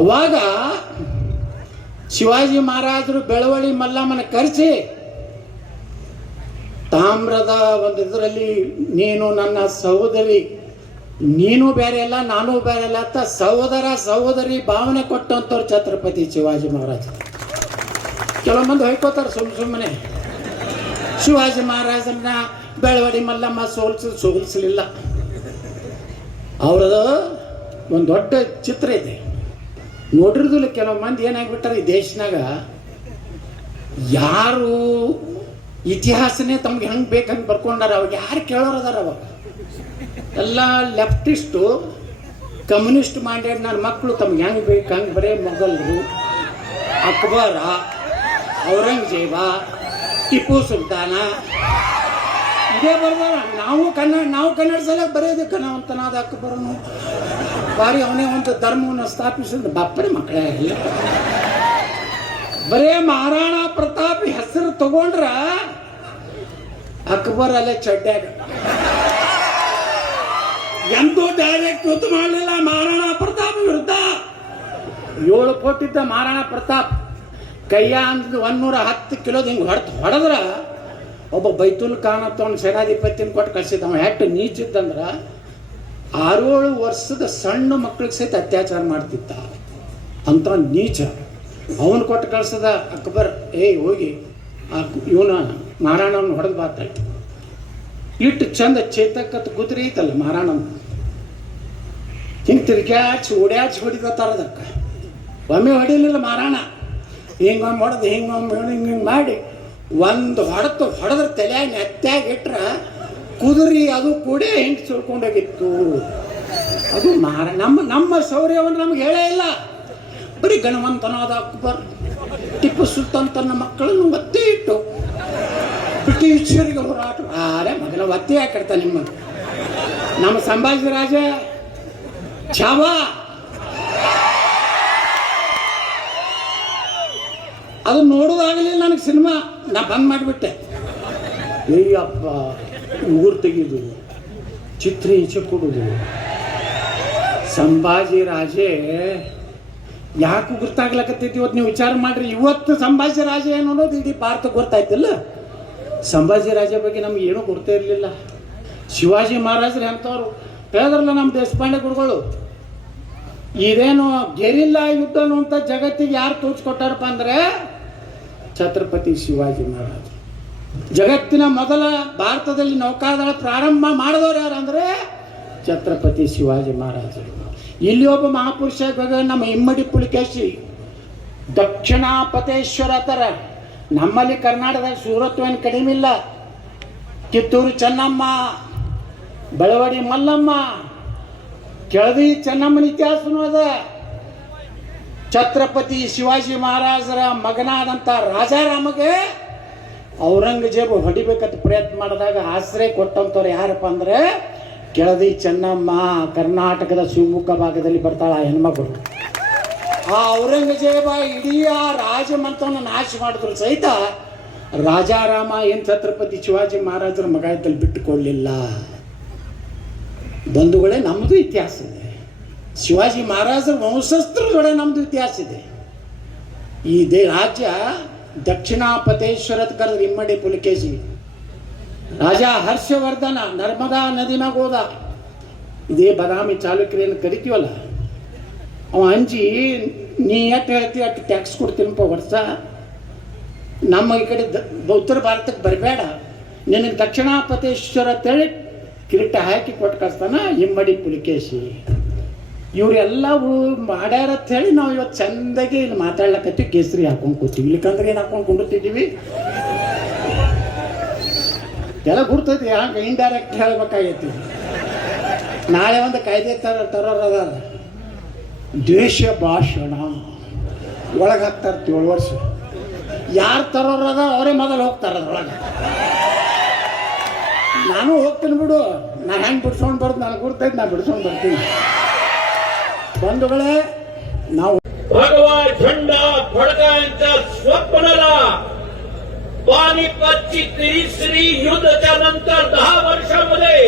ಅವಾಗ ಶಿವಾಜಿ ಮಹಾರಾಜರು ಬೆಳವಡಿ ಮಲ್ಲಮ್ಮನ ಕರೆಸಿ ತಾಮ್ರದ ಒಂದು ಇದರಲ್ಲಿ, ನೀನು ನನ್ನ ಸಹೋದರಿ, ನೀನು ಬೇರೆ ಅಲ್ಲ ನಾನು ಬೇರೆ ಅಲ್ಲ ಅಂತ ಸಹೋದರಿ ಭಾವನೆ ಕೊಟ್ಟಂತವ್ರು ಛತ್ರಪತಿ ಶಿವಾಜಿ ಮಹಾರಾಜ. ಕೆಲವು ಮಂದಿ ಹೊಯ್ಕೋತಾರೆ ಸುಮ್ಮನೆ. ಶಿವಾಜಿ ಮಹಾರಾಜನ ಬೆಳವಡಿ ಮಲ್ಲಮ್ಮ ಸೋಲಿಸಲಿಲ್ಲ. ಅವ್ರದ್ದು ಒಂದು ದೊಡ್ಡ ಚಿತ್ರ ಇದೆ, ನೋಡಿರೋದಿಲ್ಲ. ಕೆಲವು ಮಂದಿ ಏನಾಗ್ಬಿಟ್ಟಾರೆ ಈ ದೇಶನಾಗ, ಯಾರು ಇತಿಹಾಸನೇ ತಮ್ಗೆ ಹೆಂಗೆ ಬೇಕಂಗೆ ಬರ್ಕೊಂಡಾರ, ಅವಾಗ ಯಾರು ಕೇಳೋರು ಅದಾರ. ಅವಾಗ ಎಲ್ಲ ಲೆಫ್ಟಿಸ್ಟು ಕಮ್ಯುನಿಸ್ಟ್ ಮೈಂಡೆಡ್ ನನ್ನ ಮಕ್ಕಳು ತಮ್ಗೆ ಹೆಂಗೆ ಬೇಕು ಹಂಗೆ ಬರೇ ಮೊಘಲರು, ಅಕ್ಬರ, ಔರಂಗಜೇಬ, ಟಿಪ್ಪು ಸುಲ್ತಾನ ಇದೇ ಬರ್ದಾರ. ನಾವು ಕನ್ನಡ ಸಲ ಬರೆಯೋದು ಕನವಂತನಾದ ಅಕ್ಬರನು ಬಾರಿ ಅವನೇ ಒಂದು ಧರ್ಮವನ್ನು ಸ್ಥಾಪಿಸಿದ ಬಾಪಡೆ ಮಕ್ಕಳೇ ಇಲ್ಲ. ಬರೇ ಮಹಾರಾಣಾ ಪ್ರತಾಪ್ ಹೆಸರು ತಗೊಂಡ್ರ ಅಕ್ಬರ್ ಅಲ್ಲೇ ಚಡ್ಡ್ಯಾಗ ಎಂದೂ ಡೈರೆಕ್ಟ್ ಯುದ್ಧ ಮಾಡಲಿಲ್ಲ ಮಹಾರಾಣಾ ಪ್ರತಾಪ್ ವಿರುದ್ಧ. 7 ಕೊಟ್ಟಿದ್ದ ಮಹಾರಾಣಾ ಪ್ರತಾಪ್ ಕೈಯ ಅಂದ್ 110 ಕಿಲೋದ ಹಿಂಗೆ ಹೊಡೆದ್ರ ಒಬ್ಬ ಬೈತುಲ್ ಖಾನ್ ಅಂತ ಒಂದು ಸೇನಾಧಿಪತಿನ ಕೊಟ್ಟು ಕಳ್ಸಿದ್ದ. ಅವ ಎಷ್ಟು ನೀಚಿದ್ದಂದ್ರ 6-7 ವರ್ಷದ ಸಣ್ಣ ಮಕ್ಕಳಿಗೆ ಸಹಿತ ಅತ್ಯಾಚಾರ ಮಾಡ್ತಿದ್ದ ಅಂತ ನೀಚ. ಅವನು ಕೊಟ್ಟು ಕಳ್ಸದ ಅಕ್ಬರ್, ಹೋಗಿ ಇವನ ಮಹಾರಾಣವನ್ನು ಹೊಡೆದು ಬಾತ. ಇಟ್ಟು ಚಂದ ಚೇತಕ್ಕತ್ ಕುದುರೆ ಐತಲ್ಲ ಮಹಾರಾಣನ, ಹಿಂಗೆ ತಿರ್ಗ್ಯಾಚಿ ಓಡ್ಯಾಚಿ ಹೊಡಿತಾರ. ಅದಕ್ಕೆ ಒಮ್ಮೆ ಹೊಡಿಲಿಲ್ಲ ಮಹಾರಾಣ, ಹಿಂಗೊಮ್ಮೆ ಹೊಡೆದು ಹಿಂಗೆ ಮಾಡಿ ಒಂದು ಹೊಡೆದ್ರೆ ತಲೆಯಾಗಿ ನೆತ್ತಾಗಿ ಇಟ್ರ ಕುದುರೆ ಅದು ಕೂಡ ಹಿಂಗೆ ಸುಳ್ಕೊಂಡೋಗಿತ್ತು. ಅದು ನಮ್ಮ ಶೌರ್ಯವನ್ನು ನಮ್ಗೆ ಹೇಳೇ ಇಲ್ಲ. ಬರೀ ಗಣವಂತನಾದ ಅಕ್ಬರ್, ಟಿಪ್ಪು ಸುಲ್ತಾನ್ ತನ್ನ ಮಕ್ಕಳನ್ನು ಒತ್ತೆ ಇಟ್ಟು ಬ್ರಿಟಿಷರಿಗೆ ಹೋರಾಟ. ಮಗನ ಒತ್ತೆ ಹಾಕಿಡ್ತ ನಮ್ಮ ಸಂಭಾಜಿ ರಾಜ ಛಾವ ಅದು ನೋಡೋದಾಗಲಿಲ್ಲ ನನಗೆ ಸಿನಿಮಾ, ನಾ ಬಂದ್ ಮಾಡಿಬಿಟ್ಟೆ. ಅಯ್ಯಪ್ಪ, ಊರು ತೆಗೆದು ಚಿತ್ರ ಈಚೆ ಕೊಡುದು, ಸಂಭಾಜಿ ರಾಜೇ ಯಾಕೆ ಗೊತ್ತಾಗ್ಲಕತ್ತೈತಿ ಇವತ್ತು ನೀವು ವಿಚಾರ ಮಾಡ್ರಿ. ಇವತ್ತು ಸಂಭಾಜಿ ರಾಜ ಏನು ಅನ್ನೋದು ಇಡೀ ಭಾರತಕ್ಕೆ ಗೊತ್ತಾಯ್ತಿಲ್ಲ. ಸಂಭಾಜಿ ರಾಜ ಬಗ್ಗೆ ನಮ್ಗೆ ಏನೂ ಗೊತ್ತೇ ಇರಲಿಲ್ಲ. ಶಿವಾಜಿ ಮಹಾರಾಜರು ಎಂಥವ್ರು ಹೇಳಿದ್ರಲ್ಲ ನಮ್ಮ ದೇಶಪಾಂಡೆ ಗುರುಗಳು, ಇದೇನು ಗೆರಿಲ್ಲಾ ಯುದ್ಧ ಅಂತ ಜಗತ್ತಿಗೆ ಯಾರು ತೋರಿಸ್ಕೊಟ್ಟಾರಪ್ಪ ಅಂದ್ರೆ ಛತ್ರಪತಿ ಶಿವಾಜಿ ಮಹಾರಾಜ್. ಜಗತ್ತಿನ ಮೊದಲ ಭಾರತದಲ್ಲಿ ನೌಕಾದಳ ಪ್ರಾರಂಭ ಮಾಡಿದವರು ಯಾರು ಅಂದ್ರೆ ಛತ್ರಪತಿ ಶಿವಾಜಿ ಮಹಾರಾಜರು. ಇಲ್ಲಿ ಒಬ್ಬ ಮಹಾಪುರುಷ ನಮ್ಮ ಇಮ್ಮಡಿ ಪುಲಿಕೇಶಿ, ದಕ್ಷಿಣಾಪತೇಶ್ವರ ಥರ. ನಮ್ಮಲ್ಲಿ ಕರ್ನಾಟಕದಲ್ಲಿ ಸೂರತ್ ಏನು ಕಡಿಮೆ ಇಲ್ಲ. ಕಿತ್ತೂರು ಚೆನ್ನಮ್ಮ, ಬೆಳವಡಿ ಮಲ್ಲಮ್ಮ, ಕೆಳದಿ ಚೆನ್ನಮ್ಮನ ಇತಿಹಾಸನೂ ಅದ. ಛತ್ರಪತಿ ಶಿವಾಜಿ ಮಹಾರಾಜರ ಮಗನಾದಂಥ ರಾಜಾರಾಮಗೆ ಔರಂಗಜೇಬ್ ಹೊಡಿಬೇಕಂತ ಪ್ರಯತ್ನ ಮಾಡಿದಾಗ ಆಶ್ರಯ ಕೊಟ್ಟಂಥವ್ರು ಯಾರಪ್ಪ ಅಂದ್ರೆ ಕೆಳದಿ ಚೆನ್ನಮ್ಮ. ಕರ್ನಾಟಕದ ಶಿವಮೊಗ್ಗ ಭಾಗದಲ್ಲಿ ಬರ್ತಾಳ ಆ ಹೆಣ್ಮಗಳು. ಆ ಔರಂಗಜೇಬ ಇಡೀ ಆ ರಾಜಮಂತ್ರವನ್ನು ನಾಶ ಮಾಡಿದ್ರು ಸಹಿತ ರಾಜಾರಾಮ ಏನು ಛತ್ರಪತಿ ಶಿವಾಜಿ ಮಹಾರಾಜರ ಮಗ ಇದ್ದಲ್ಲಿ ಬಿಟ್ಟುಕೊಳ್ಳಲಿಲ್ಲ. ಬಂಧುಗಳೇ, ನಮ್ಮದು ಇತಿಹಾಸ ಇದೆ. ಶಿವಾಜಿ ಮಹಾರಾಜರ ವಂಶಸ್ಥರುಗಳೇ ನಮ್ಮದು ಇತಿಹಾಸ ಇದೆ. ಈ ರಾಜ್ಯ ದಕ್ಷಿಣಾಪತೇಶ್ವರದ ಕರೆದ್ರೆ ಇಮ್ಮಡಿ ಪುಲಿಕೇಶಿ. ರಾಜ ಹರ್ಷವರ್ಧನ ನರ್ಮದಾ ನದಿ ಮ್ಯಾಗ ಹೋದ. ಇದೇ ಬಾದಾಮಿ ಚಾಲುಕ್ಯರೇನು ಕರಿತೀವಲ್ಲ, ಅವ ಅಂಜಿ ನೀ ಎಷ್ಟು ಹೇಳ್ತೀವಿ ಅಷ್ಟು ಟ್ಯಾಕ್ಸ್ ಕೊಡ್ತೀನಪ್ಪ ವರ್ಷ, ನಮ್ಮ ಈ ಕಡೆ ಉತ್ತರ ಭಾರತಕ್ಕೆ ಬರಬೇಡ, ನಿನಗೆ ದಕ್ಷಿಣಾಪತೇಶ್ವರ ಅಂತೇಳಿ ಕಿರೀಟ ಹಾಕಿ ಕೊಟ್ಟು ಕಳಿಸ್ತಾನ ಇಮ್ಮಡಿ ಪುಲಿಕೇಶಿ. ಇವರೆಲ್ಲ ಮಾಡ್ಯಾರ ಅಂತ ಹೇಳಿ ನಾವು ಇವತ್ತು ಚಂದಾಗಿ ಇಲ್ಲಿ ಮಾತಾಡ್ಲಕತ್ತೀವಿ, ಕೇಸರಿ ಹಾಕೊಂಡು ಕೂತೀವಿ. ಇಲ್ಲಿಕಂದ್ರೆ ಏನು ಹಾಕೊಂಡು ಕುಂಡಿರ್ತಿದ್ದೀವಿ ಎಲ್ಲ ಗುರ್ತೈತಿ. ಹಂಗೆ ಇಂಡೈರೆಕ್ಟ್ ಹೇಳ್ಬೇಕಾಗೈತಿ. ನಾಳೆ ಒಂದು ಕಾಯ್ದೆ ತರೋರದ ದ್ವೇಷ ಭಾಷಣ ಒಳಗೆ ಹಾಕ್ತಾರೆ 7 ವರ್ಷ. ಯಾರು ತರೋರದ ಅವರೇ ಮೊದಲು ಹೋಗ್ತಾರೆ ಅದ್ರೊಳಗೆ. ನಾನು ಹೋಗ್ತೀನಿ ಬಿಡು, ನಾನು ಹೆಂಗೆ ಬಿಡ್ಸ್ಕೊಂಡು ಬರೋದು ನನಗೆ ಗುರ್ತೈತಿ, ನಾನು ಬಿಡ್ಸ್ಕೊಂಡು ಬರ್ತೀನಿ. बंधुगळे नाव भगवा झेंडा फडकायचा स्वप्नाला पानिपतची तिसरी युद्धाच्या नंतर 10 वर्षांमध्ये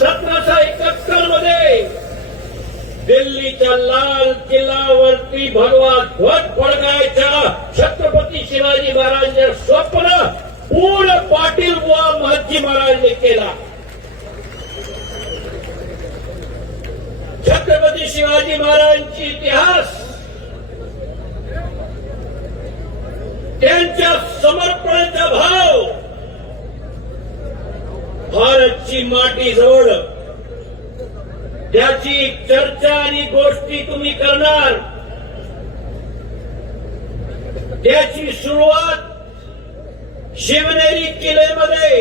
1771 मध्ये दिल्लीच्या लाल किल्ल्यावरती भगवा ध्वज फडकायचा छत्रपती शिवाजी महाराजांचे स्वप्न पूर्ण पाटील बुवा महाजी महाराजांनी केला. छत्रपती शिवाजी महाराजांची इतिहास त्यांच्या समर्पणाचा भाव भारतची माती जवळ त्याची चर्चा आणि गोष्टी तुम्ही करणार. त्याची सुरुवात शिवनेरी किल्ल्यामध्ये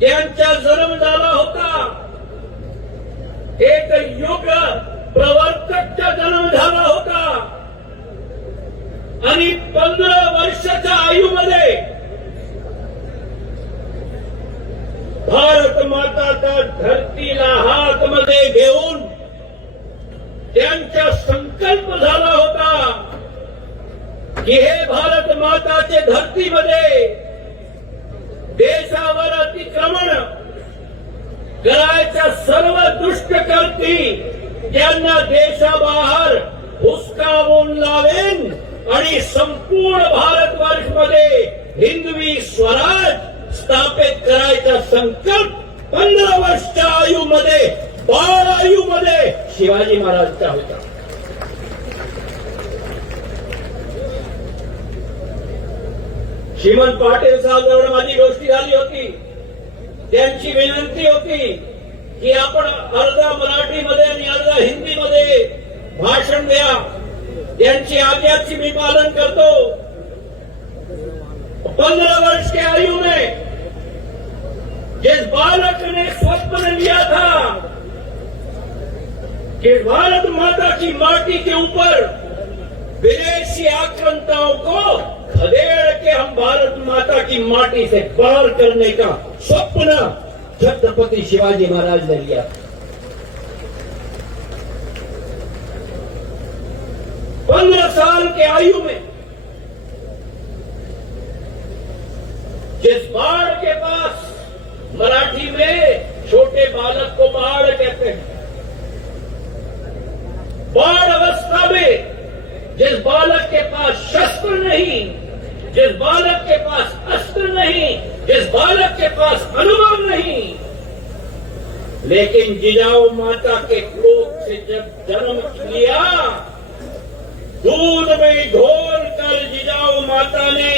त्यांचा जन्म झाला होता. एक युग प्रवर्तकचा जन्म झाला होता आणि 15 वर्षाच्या आयुमध्ये भारत माताचा धरतीला हातमध्ये घेऊन त्यांचा संकल्प झाला होता की हे भारत माताचे धरतीमध्ये देशावर अतिक्रमण करायच्या सर्व दुष्टकृती त्यांना देशाबाहेर हुसकावून लावेन आणि संपूर्ण भारतवर्षमध्ये हिंदवी स्वराज स्थापित करायचा संकल्प 15 वर्षाच्या आयुमध्ये बाळ आयुमध्ये शिवाजी महाराजांचा होता. श्रीमंत पाटील साहेबांवर माझी गोष्टी झाली होती. त्यांची विनंती होती की आपण अर्धा मराठीमध्ये आणि अर्धा हिंदीमध्ये भाषण द्या. त्यांची आज्ञाची मी पालन करतो. 15 वर्ष के आयु में जिस बालक ने स्वप्न लिया था कि भारत माता की माटी के ऊपर विदेशी आक्रांताओं को खदेड़ के हम भारत माता की माटी से पार करने का स्वप्न छत्रपति शिवाजी महाराज ने लिया. 15 साल के आयु में जिस बाढ़ के पास, मराठी में छोटे बालक को बाढ़ कहते हैं, बाढ़ अवस्था में जिस बालक के पास शस्त्र नहीं, जिस बालक के पास अस्त्र नहीं, जिस बालक के पास अनुभव नहीं, लेकिन जिजाऊ माता के कोख से जब जन्म लिया, दूध में घोल कर जिजाऊ माता ने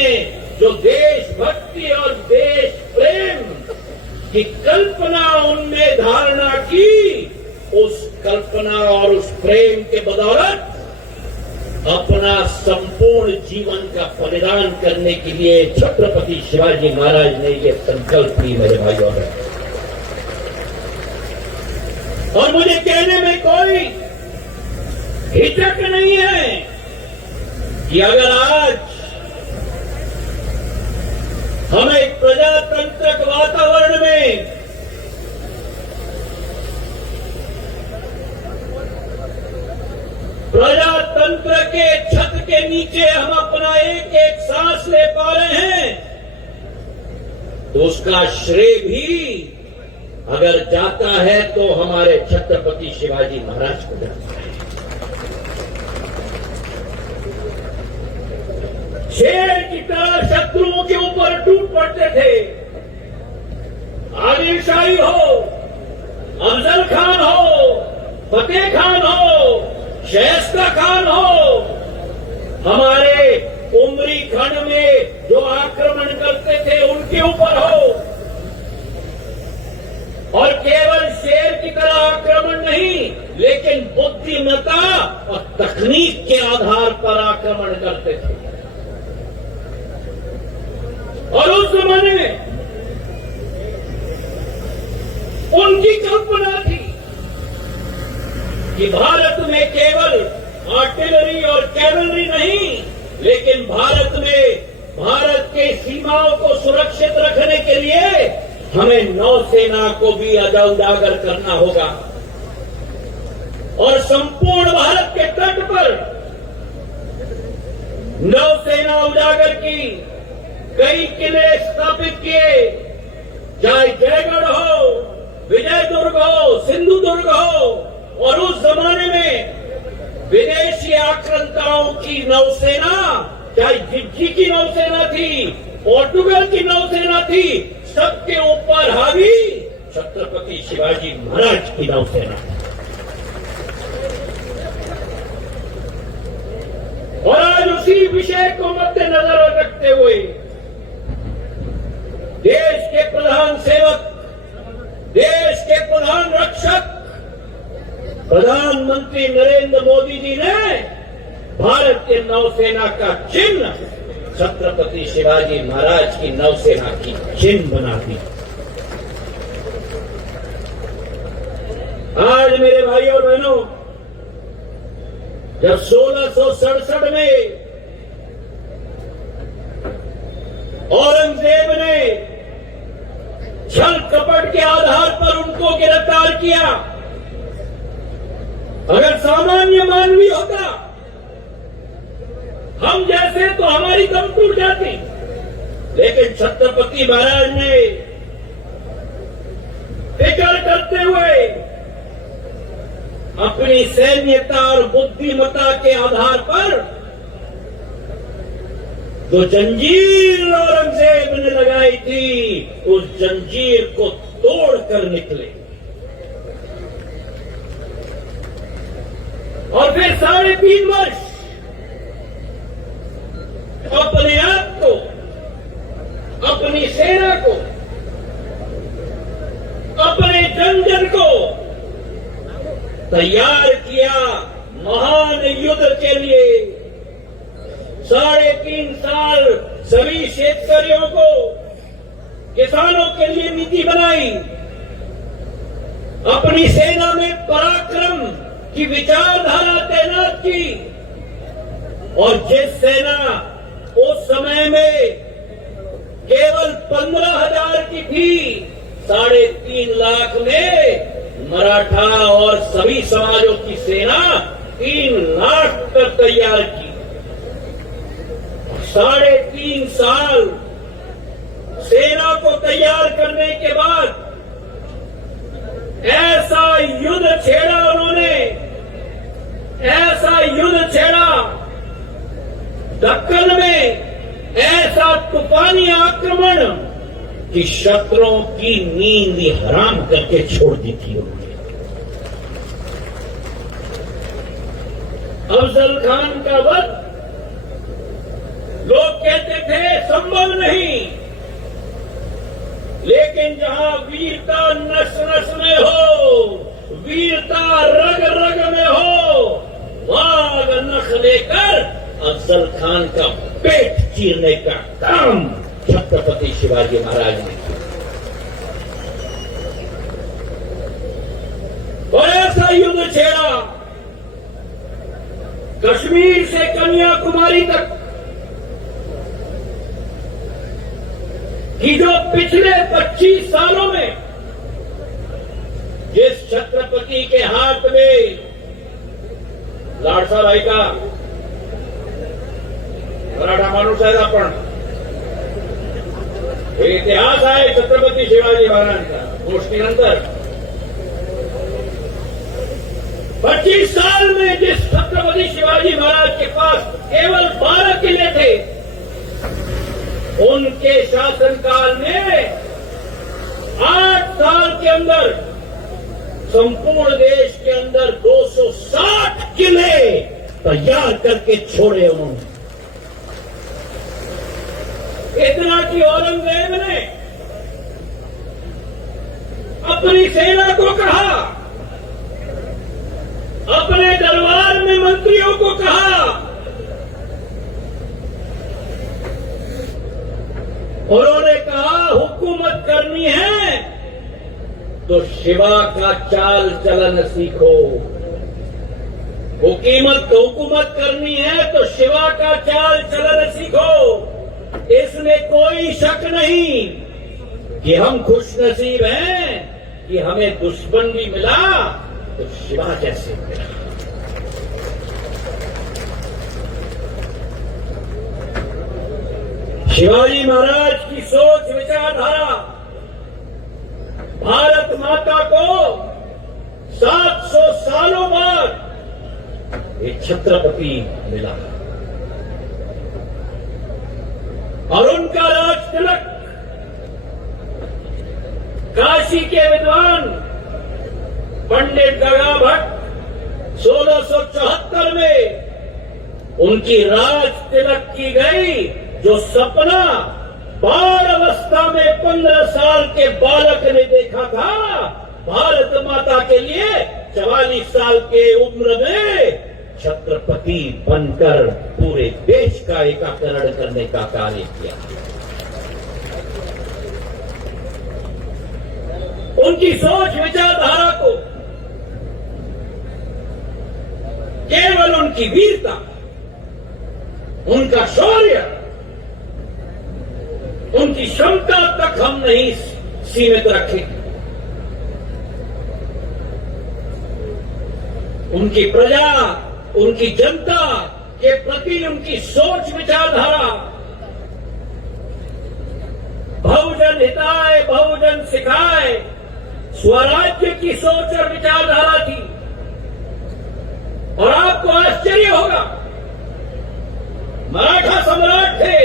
जो देशभक्ति और देश प्रेम की कल्पना उनमें धारणा की, उस कल्पना और उस प्रेम के बदौलत अपना संपूर्ण जीवन का बलिदान करने के लिए छत्रपति शिवाजी महाराज ने ये संकल्प ली मेरे भाइयों में। और मुझे कहने में कोई हिचक नहीं है कि अगर आज हम एक प्रजातांत्रिक वातावरण में प्रजातंत्र के छत के नीचे हम अपना एक एक सांस ले पा रहे हैं, तो उसका श्रेय भी अगर जाता है तो हमारे छत्रपति शिवाजी महाराज को जाता है। शेर की तरह शत्रुओं के ऊपर टूट पड़ते थे, आदिल शाही हो, अफजल खान हो, फतेह खान हो, शाइस्ता खान हो, हमारे उमरी खंड में जो आक्रमण करते थे उनके ऊपर हो, और केवल शेर की तरह आक्रमण नहीं, लेकिन बुद्धिमत्ता और तकनीक के आधार पर आक्रमण करते थे। और उस जमाने में उनकी कल्पना थी कि भारत में केवल आर्टिलरी और कैवलरी नहीं, लेकिन भारत में भारत के सीमाओं को सुरक्षित रखने के लिए हमें नौसेना को भी उजागर करना होगा। और संपूर्ण भारत के तट पर नौसेना उजागर की कई किले स्थापित किए, चाहे जयगढ़ हो, विजयदुर्ग हो, सिंधुदुर्ग हो। और उस जमाने में विदेशी आक्रांताओं की नौसेना, चाहे जिज्जी की नौसेना थी, पोर्टुगल की नौसेना थी, सबके ऊपर हावी छत्रपति शिवाजी महाराज की नौसेना। और आज उसी विषय को मद्देनजर रखते हुए देश के प्रधान सेवक, देश के प्रधान रक्षक प्रधानमंत्री नरेंद्र मोदी जी ने भारत के नौसेना का चिन्ह छत्रपति शिवाजी महाराज की नौसेना की चिन्ह बना दी। आज मेरे भाइयों और बहनों, जब 1667 में औरंगजेब ने छल कपट के आधार पर उनको गिरफ्तार किया, अगर सामान्य मानवी होता हम जैसे तो हमारी दम टूट जाती, लेकिन छत्रपति महाराज ने फिक्र करते हुए अपनी सैन्यता और बुद्धिमत्ता के आधार पर जो जंजीर औरंगजेब ने लगाई थी, उस जंजीर को तोड़कर निकले। और फिर 3.5 वर्ष अपने आप को, अपनी सेना को, अपने जन को तैयार किया महान युद्ध के लिए। 3.5 साल सभी शेतकरियों को, किसानों के लिए नीति बनाई, अपनी सेना में पराक्रम की विचारधारा तैनात की। और जिस सेना उस समय में केवल 15,000 की थी, 3.5 लाख में मराठा और सभी समाजों की सेना 3 लाख तक तैयार की। 3.5 साल सेना को तैयार करने के बाद ऐसा युद्ध छेड़ा उन्होंने, ऐसा युद्ध छेड़ा दक्कन में, ऐसा तूफानी आक्रमण कि शत्रुओं की नींद ही हराम करके छोड़ दी थी उन्होंने। अफजल खान का वध लोग कहते थे संभव नहीं, लेकिन जहां वीरता नस नस में हो, वीरता रग रग में हो, वाग नख लेकर अफजल खान का पेट चीरने का काम छत्रपति शिवाजी महाराज ने किया। और ऐसा युद्ध छेड़ा कश्मीर से कन्याकुमारी तक कि जो पिछले 25 सालों में जिस छत्रपति के हाथ में लाडसा भाई का मराठा माणूस आहे आपण, हे इतिहास आहे छत्रपती शिवाजी महाराजांचा गोष्टीनंतर 25 साल में जिस छत्रपति शिवाजी महाराज के पास केवल 12 किले थे, उनके शासनकाल में 8 साल के अंदर संपूर्ण देश के अंदर 260 किले तैयार करके छोड़े उन्होंने। इतना कि औरंगजेब ने अपनी सेना को कहा, अपने दरबार में मंत्रियों को कहा, उन्होंने कहा हुकूमत करनी है तो शिवा का चाल चलन सीखो, हुकूमत करनी है तो शिवा का चाल चलन सीखो। इसमें कोई शक नहीं कि हम खुशनसीब हैं कि हमें दुश्मन भी मिला तो शिवा जैसे मिला। शिवाजी महाराज की सोच विचारधारा भारत माता को 700 सालों बाद एक छत्रपति मिला और उनका राज तिलक काशी के विद्वान पंडित गंगा भट्ट 1674 में उनकी राज तिलक की गई, जो सपना बाल अवस्था में 15 साल के बालक ने देखा था, भारत माता के लिए 44 साल के उम्र में छत्रपति बनकर पूरे देश का एकीकरण करने का कार्य किया। उनकी सोच विचारधारा को केवल उनकी वीरता, उनका शौर्य, उनकी क्षमता तक हम नहीं सीमित रखें। उनकी प्रजा, उनकी जनता के प्रति उनकी सोच विचारधारा बहुजन हिताय बहुजन सिखाए स्वराज्य की सोच और विचारधारा थी। और आपको आश्चर्य होगा, मराठा सम्राट थे,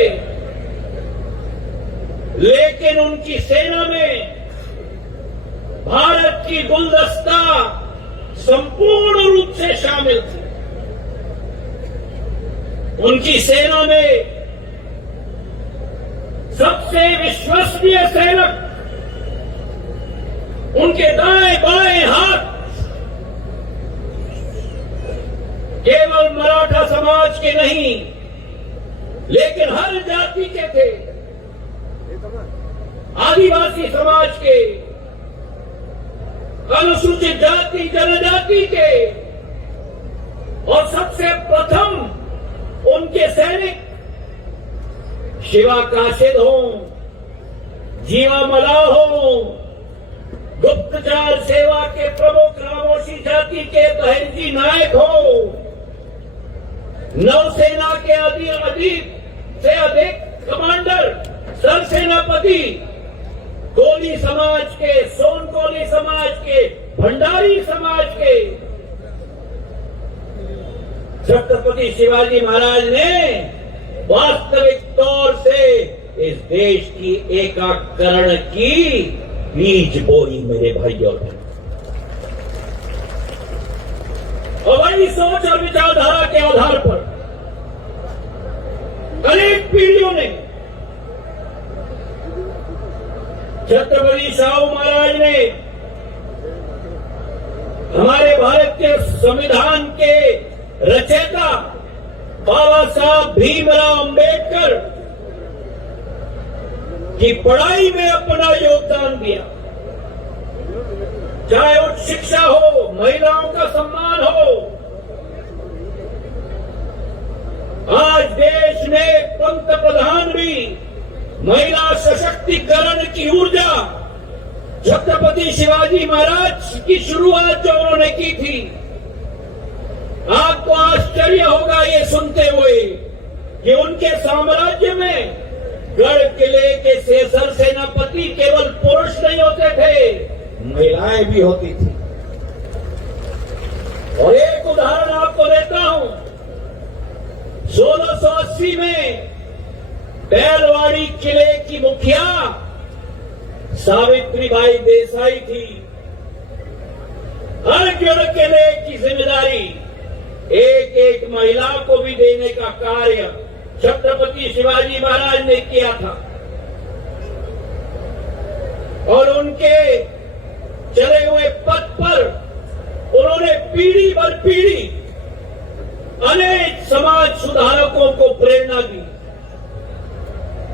लेकिन उनकी सेना में भारत की गुलदस्ता संपूर्ण रूप से शामिल थी। उनकी सेना में सबसे विश्वसनीय सैनिक, उनके दाएं बाएं हाथ केवल मराठा समाज के नहीं, लेकिन हर जाति के थे, आदिवासी समाज के, अनुसूचित जाति जनजाति के, और सबसे प्रथम उनके सैनिक शिवा काशिद हों, जीवा मलाह हों, गुप्तचर सेवा के प्रमुख रामोशी जाति के बहनजी नायक हों, नौसेना के अधीक से अधिक कमांडर, सरसेनापति कोली समाज के, सोन कोली समाज के, भंडारी समाज के छत्रपति शिवाजी महाराज ने वास्तविक तौर से इस देश की एकाकरण की बीज बोई मेरे भाइयों और बहनों। और वही सोच और विचारधारा के आधार पर अनेक पीढ़ियों ने छत्रपति शाहू महाराज ने हमारे भारत के संविधान के रचयिता बाबा साहब भीमराव अंबेडकर की पढ़ाई में अपना योगदान दिया। चाहे उच्च शिक्षा हो, महिलाओं का सम्मान हो। आज देश में पंत प्रधान भी महिला सशक्तिकरण की ऊर्जा छत्रपति शिवाजी महाराज की शुरुआत जो उन्होंने की थी। आपको आश्चर्य होगा ये सुनते हुए कि उनके साम्राज्य में गढ़ किले के सरसेनापति केवल पुरुष नहीं होते थे, महिलाएं भी होती थी। और एक उदाहरण आपको देता हूं। 1680 में बैलवाड़ी किले की मुखिया सावित्रीबाई देसाई थी। हर गढ़ किले की जिम्मेदारी एक एक महिला को भी देने का कार्य छत्रपति शिवाजी महाराज ने किया था। और उनके चले हुए पथ पर उन्होंने पीढ़ी दर पीढ़ी अनेक समाज सुधारकों को प्रेरणा दी।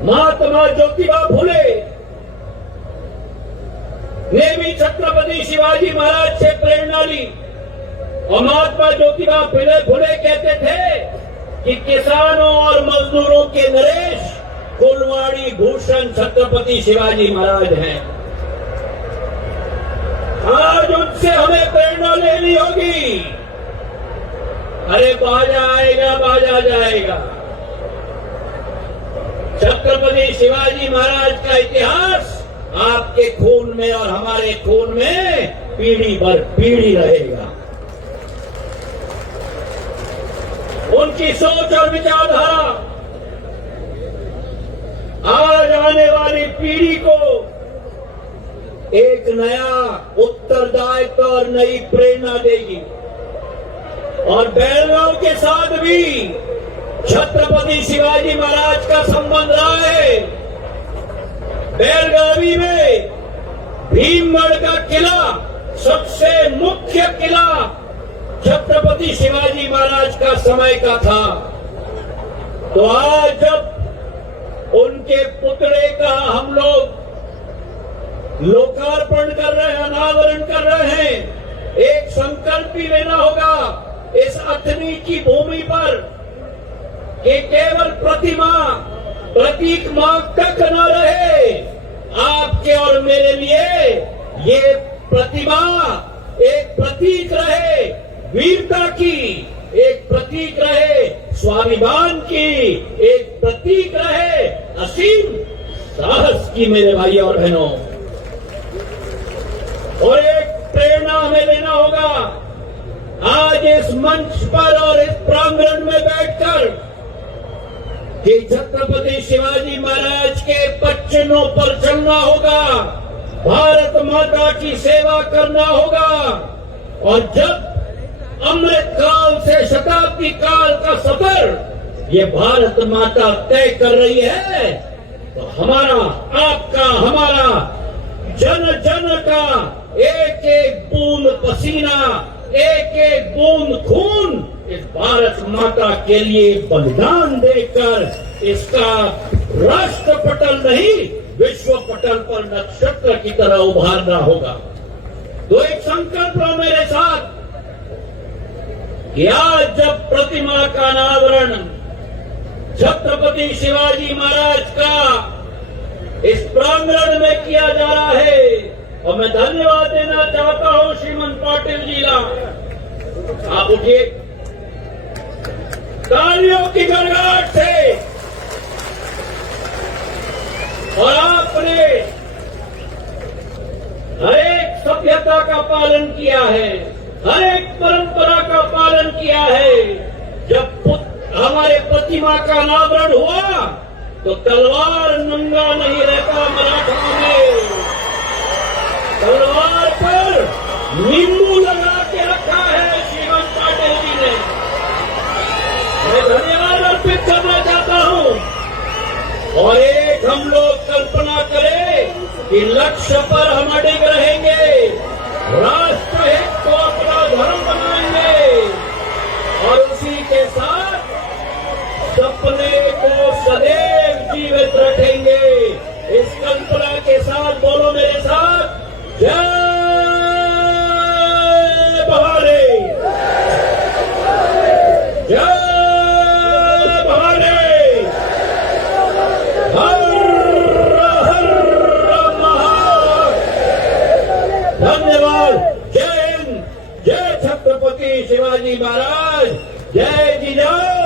महात्मा ज्योतिबा फुले ने भी छत्रपति शिवाजी महाराज से प्रेरणा ली। और महात्मा ज्योतिबा फुले कहते थे कि किसानों और मजदूरों के नरेश कुलवाड़ी भूषण छत्रपति शिवाजी महाराज हैं। आज उनसे हमें प्रेरणा लेनी होगी। अरे बाजा आएगा, बाजा जाएगा। छत्रपति शिवाजी महाराज का इतिहास आपके खून में और हमारे खून में पीढ़ी दर पीढ़ी रहेगा। उनकी सोच और विचारधारा आज आने वाली पीढ़ी को एक नया उत्तरदायित्व और नई प्रेरणा देगी। और बैलगांव के साथ भी छत्रपति शिवाजी महाराज का संबंध रहा है। बैलगावी में भीमगढ़ का किला सबसे मुख्य किला छत्रपति शिवाजी महाराज का समय का था। तो आज जब उनके पुतले का हम लोग लोकार्पण कर रहे हैं, अनावरण कर रहे हैं, एक संकल्प भी लेना होगा इस अथनी की भूमि पर कि केवल प्रतिमा प्रतीक मार्ग तक न रहे। आपके और मेरे लिए ये प्रतिमा एक प्रतीक रहे वीरता की, एक प्रतीक रहे स्वाभिमान की, एक प्रतीक रहे असीम साहस की मेरे भाइयों और बहनों। और एक प्रेरणा हमें लेना होगा आज इस मंच पर और इस प्रांगण में बैठकर कि छत्रपति शिवाजी महाराज के पच्चनों पर चलना होगा, भारत माता की सेवा करना होगा। और जब अमृत काल से शताब्दी काल का सफर ये भारत माता तय कर रही है, तो हमारा, आपका, हमारा, जन जन का एक एक बूंद पसीना, एक एक बूंद खून इस भारत माता के लिए बलिदान देकर इसका राष्ट्र पटल नहीं विश्व पटल पर नक्षत्र की तरह उभारना होगा। तो एक संकल्प लो मेरे साथ कि आज जब प्रतिमा का अनावरण छत्रपति शिवाजी महाराज का इस प्रांगण में किया जा रहा है, और मैं धन्यवाद देना चाहता हूं श्रीमंत पाटिल जी का। आप उठिए, तालियों की गड़गड़ाहट से पालन किया है, हर एक परंपरा का पालन किया है। जब हमारे प्रतिमा का अनावरण हुआ तो तलवार नंगा नहीं रहता मराठा में, तलवार पर नींबू लगा के रखा है श्रीमंत पाटिल जी ने। मैं धन्यवाद अर्पित करना चाहता हूं। और एक हम लोग कल्पना करें कि लक्ष्य पर हम अडिग रहेंगे, राष्ट्रहित को अपना धर्म बनाएंगे और उसी के साथ सपने को सदैव जीवित रखेंगे। इस कल्पना के साथ बोलो मेरे साथ, जय बहारे, जय बहारे, हर हर महादेव। धन्यवाद। जय हिंद, जय छत्रपति शिवाजी महाराज, जय जिजाऊ।